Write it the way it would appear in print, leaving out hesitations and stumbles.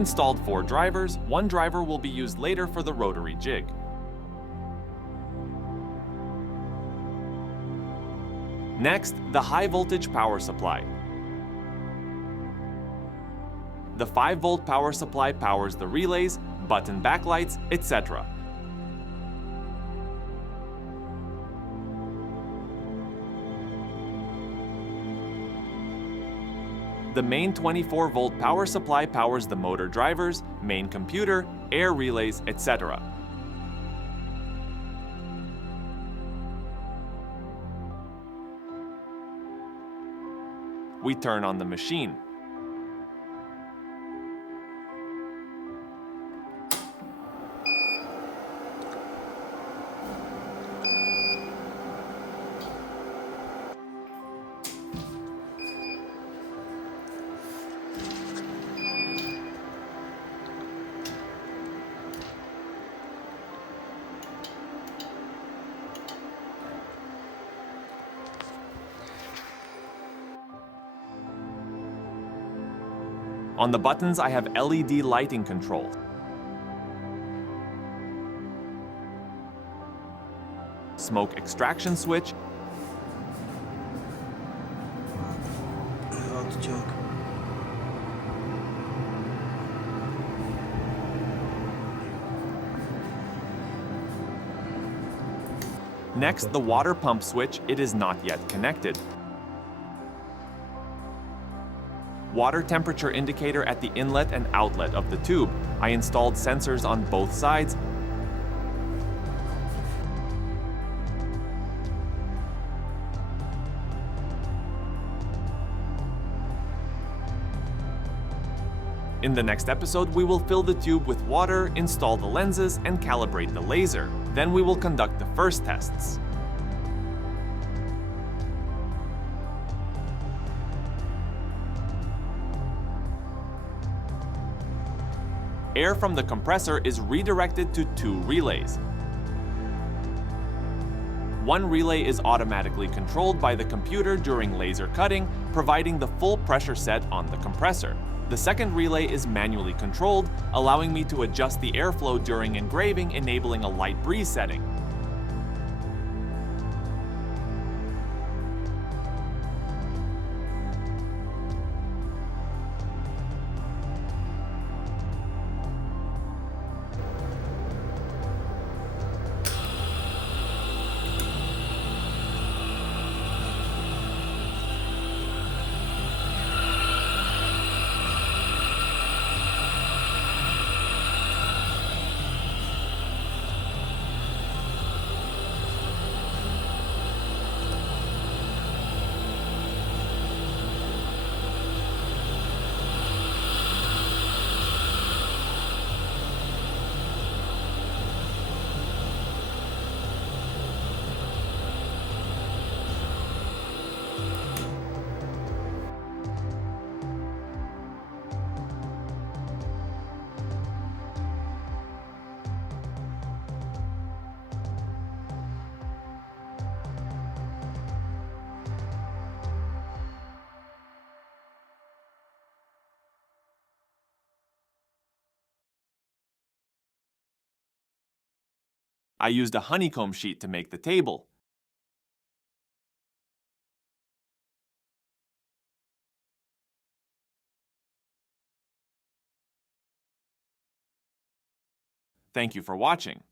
installed 4 drivers. One driver will be used later for the rotary jig. Next, the high voltage power supply. The 5-volt power supply powers the relays, button backlights, etc. The main 24-volt power supply powers the motor drivers, main computer, air relays, etc. We turn on the machine. On the buttons, I have LED lighting control. Smoke extraction switch. Next, the water pump switch. It is not yet connected. Water temperature indicator at the inlet and outlet of the tube. I installed sensors on both sides. In the next episode, we will fill the tube with water, install the lenses, and calibrate the laser. Then we will conduct the first tests. Air from the compressor is redirected to 2 relays. One relay is automatically controlled by the computer during laser cutting, providing the full pressure set on the compressor. The second relay is manually controlled, allowing me to adjust the airflow during engraving, enabling a light breeze setting. I used a honeycomb sheet to make the table. Thank you for watching.